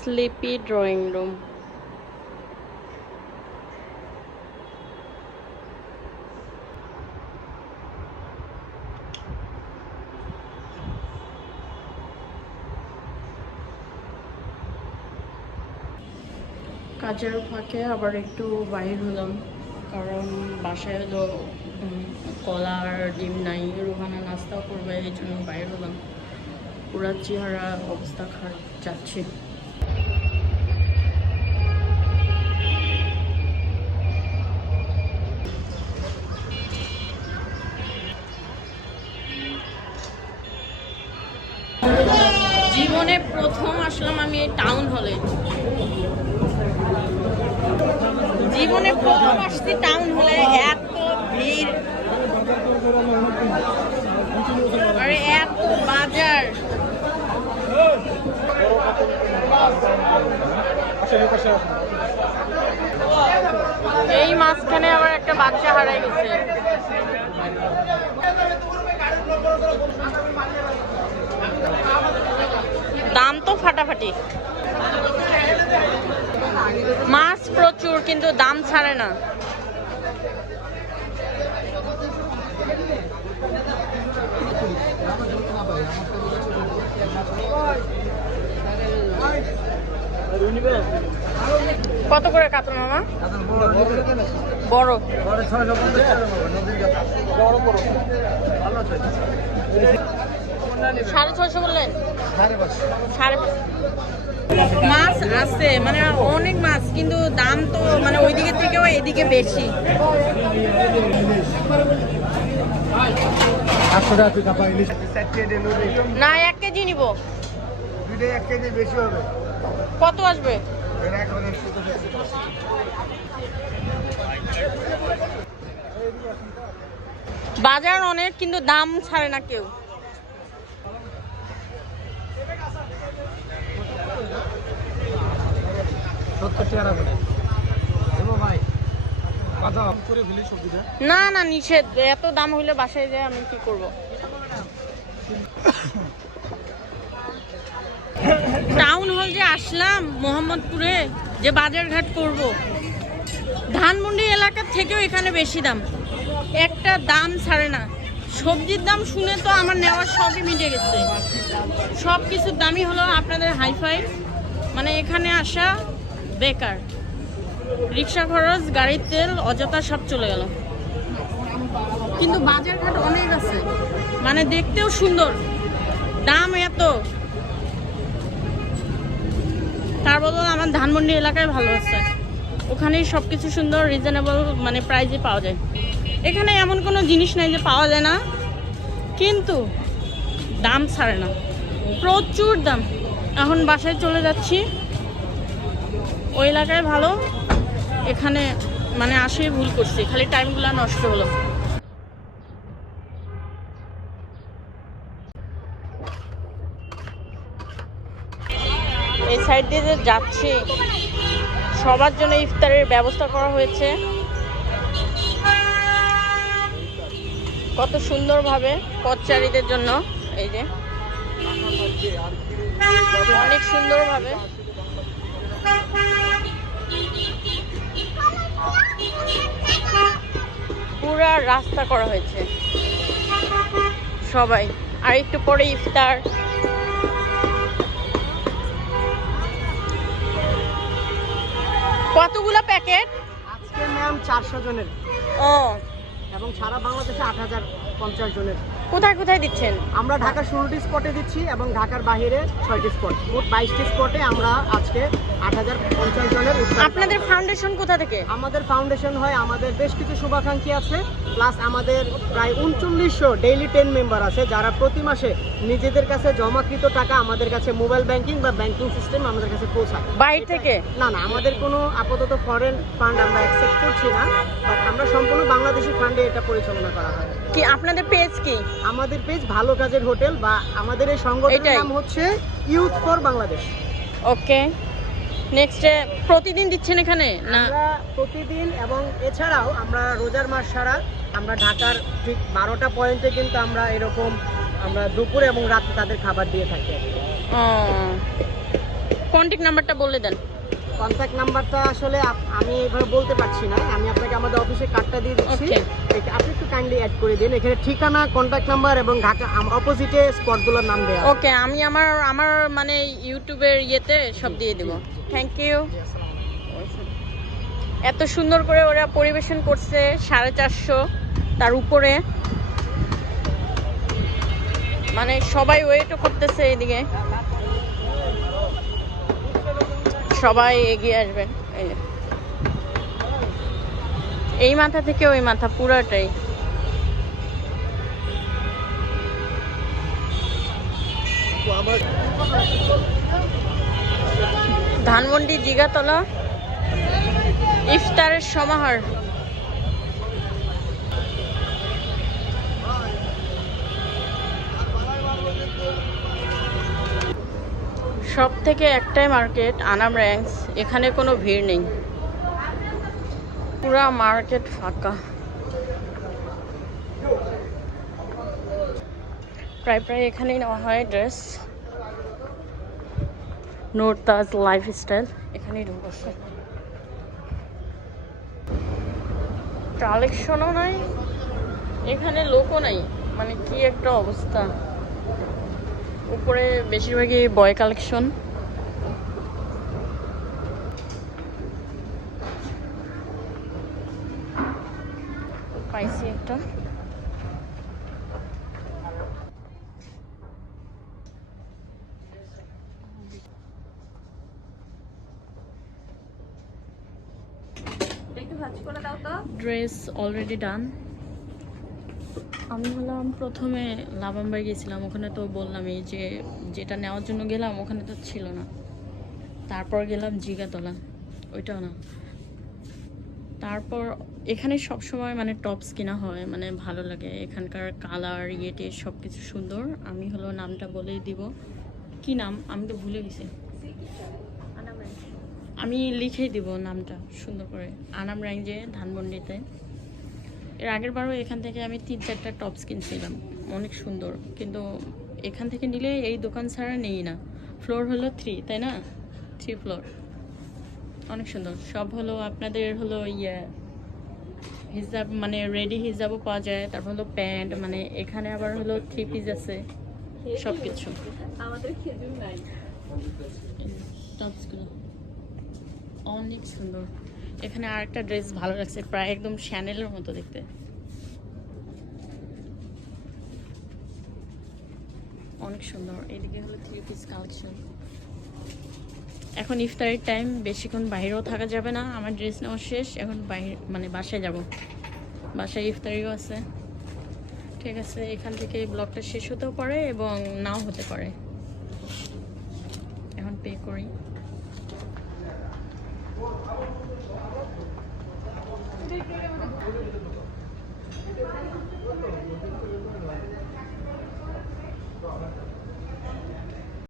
Sleepy drawing room. কাজের ফাঁকে আবার একটু বাইর হলাম, কারণ বাসায় হলো কলা আর ডিম নাই, রোহানা নাস্তাও করবে, এই জন্য বাইর হলাম। পুরা চেহারা অবস্থা খারাপ যাচ্ছে। জীবনে প্রথম আসলাম আমি এই টাউন হলে, জীবনে প্রথম আসছি টাউন হলে। এত ভিড় আর এত বাজার। এই মাঝখানে আবার একটা বাচ্চা হারাই গেছে। দাম তো ফাটাফাটি, মাছ প্রচুর কিন্তু দাম ছাড়ে না। কত করে কাতল মামা? বড় 650 বললেন? 550। মাছ আছে মানে অনেক মাছ, কিন্তু দাম তো মানে ওইদিকে থেকেও এদিকে বেশি। না 1 কেজি নিব। কত আসবে? বাজার অনেক কিন্তু দাম ছাড়ে না কেউ। না না নিষেধ, এত দাম হইলে বাসায় যায় আমি কি করব। টাউন হল যে আসলাম মোহাম্মদপুরে, যে বাজারঘাট করব, ধানমন্ডি এলাকার থেকেও এখানে বেশি দাম, একটা দাম ছাড়ে না। সবজির দাম শুনে তো আমার নেওয়ার সবই মিটে গেছে। সব কিছুর দামই হলো আপনাদের হাইফাই, মানে এখানে আসা বেকার। রিক্সা খরচ, গাড়ির তেল, অযথা সব চলে গেল। কিন্তু বাজারঘাট অনেক আছে, মানে দেখতেও সুন্দর, দাম এত। তার বদলে আমার ধানমন্ডি এলাকায় ভালো আছে, ওখানেই সব কিছু সুন্দর রিজনেবল মানে প্রাইসে পাওয়া যায়। এখানে এমন কোনো জিনিস নাই যে পাওয়া যায় না, কিন্তু দাম ছাড়ে না, প্রচুর দাম। এখন বাসায় চলে যাচ্ছি, ওই এলাকায় ভালো, এখানে মানে আসে ভুল করছি, খালি টাইমগুলো নষ্ট হলো। এই সাইড দিয়ে যে যাচ্ছি, সবার জন্য ইফতারের ব্যবস্থা করা হয়েছে কত সুন্দরভাবে পথচারীদের জন্য। এই যে অনেক সুন্দরভাবে পুরা রাস্তা করা হয়েছে সবাই। আর একটু পরে ইফতার। কতগুলো প্যাকেট আজকে ম্যাম? 400 জনের। ও, এবং সারা বাংলাদেশে 8050 জনের। কোথায় কোথায় দিচ্ছেন? আমরা ঢাকার 16টি স্পটে দিচ্ছি এবং ঢাকার বাইরে 6টি স্পট, মোট 22টি স্পটে আমরা আজকে 8050 জনের। আপনাদের ফাউন্ডেশন কোথা থেকে? আমাদের ফাউন্ডেশন হয়, আমাদের বেশ কিছু শুভাকাঙ্ক্ষী আছে, প্লাস আমাদের প্রায় 3900 ডেইলি 10 মেম্বার আছে, যারা প্রতি মাসে নিজেদের কাছে জমাকৃত টাকা আমাদের কাছে মোবাইল ব্যাংকিং বা ব্যাংকিং সিস্টেম আমাদের কাছে পৌঁছায়। বাইরে থেকে? না না, আমাদের কোনো আপাতত ফরেন ফান্ড আমরা অ্যাকসেপ্ট করছি না, বাট আমরা সম্পূর্ণ বাংলাদেশি ফান্ডে এটা পরিচালনা করা হয়। কি আপনাদের পেজ কি? আমাদের পেজ ভালো কাজের হোটেল, বা আমাদের এই সংগঠনের নাম হচ্ছে ইউথ ফর বাংলাদেশ। ওকে, নেক্সটে প্রতিদিন দিচ্ছেন এখানে? না, আমরা প্রতিদিন, এবং এছাড়াও আমরা রোজার মাস ছাড়া আমরা ঢাকার ঠিক 12টা পয়েন্টে কিন্তু আমরা এরকম আমরা দুপুরে এবং রাতে তাদের খাবার দিয়ে থাকি। কন্ট্যাক্ট নাম্বারটা বলে দেন। কন্ট্যাক্ট নাম্বারটা আসলে আমি এভাবে বলতে পারছি না, আমি আপনাকে আমাদের অফিসে কার্ডটা দিয়ে দিচ্ছি। আপনি একটু কাইন্ডলি অ্যাড করে দিন, এখানে ঠিকানা, কন্ট্যাক্ট নাম্বার এবং ঢাকা অপোজিটে স্পটগুলোর নাম দেওয়া। ওকে, আমি আমার মানে ইউটিউবের ইয়েতে সব দিয়ে দেবো। Thank you. এত সুন্দর করে ওরা পরিবেশন করছে, 450 তার উপরে, মানে সবাই ওয়েটও করতেছে এদিকে, সবাই এগিয়ে আসবেন। এই মাথা থেকে ওই মাথা পুরাটাই। ধানমন্ডি জিগাতলা ইফতারের সমাহার। সব থেকে একটাই মার্কেট, আনাম র্যাঙ্কস, এখানে কোনো ভিড় নেই, পুরা মার্কেট ফাঁকা। প্রায় এখানেই নেওয়া হয় ড্রেস। নোরতাজ লাইফস্টাইল এখানেই ঢুকছে। কালেকশনও নাই এখানে, লোকও নাই, মানে কি একটা অবস্থা। উপরে বেশিরভাগই বয় কালেকশন। পাইছি একটা। Dress already done. আমি হলাম প্রথমে লাভাম্বাই গেছিলাম, ওখানে তো বললামই যে যেটা নেওয়ার জন্য গেলাম ওখানে তো ছিল না। তারপর গেলাম জিগাতলা, ওইটাও না। তারপর এখানে সব সময় মানে টপস কিনা হয়, মানে ভালো লাগে এখানকার কালার ইয়েটে সব কিছু সুন্দর। আমি হলো নামটা বলেই দিব, কি নাম আমি তো ভুলে গেছি, আমি লিখেই দিব নামটা সুন্দর করে। আনাম রেঞ্জে ধানমন্ডিতে। এর আগের বারও এখান থেকে আমি 3-4টা টপস কিনছিলাম, অনেক সুন্দর, কিন্তু এখান থেকে নিলে এই দোকান ছাড়া নেই না। ফ্লোর হলো 3, তাই না? 3 ফ্লোর, অনেক সুন্দর। সব হলো আপনাদের হলো হিজাব, মানে রেডি হিজাবও পাওয়া যায়। তারপর হলো প্যান্ট, মানে এখানে আবার হলো 3 পিস আছে, সব কিছু। আমাদের খেজুর নাই। টপসগুলো অনেক সুন্দর। এখানে আরেকটা ড্রেস ভালো লাগছে, প্রায় একদম শ্যানেলের মতো দেখতে, অনেক সুন্দর। এদিকে হলো 3 পিস কালেকশন। এখন ইফতারের টাইম, বেশিক্ষণ বাইরেও থাকা যাবে না। আমার ড্রেস নেওয়া শেষ, এখন বাইরে মানে বাসায় যাব। বাসায় ইফতারিও আছে। ঠিক আছে, এখান থেকে ব্লগটা শেষ হতেও পারে এবং নাও হতে পারে। এখন পে করি।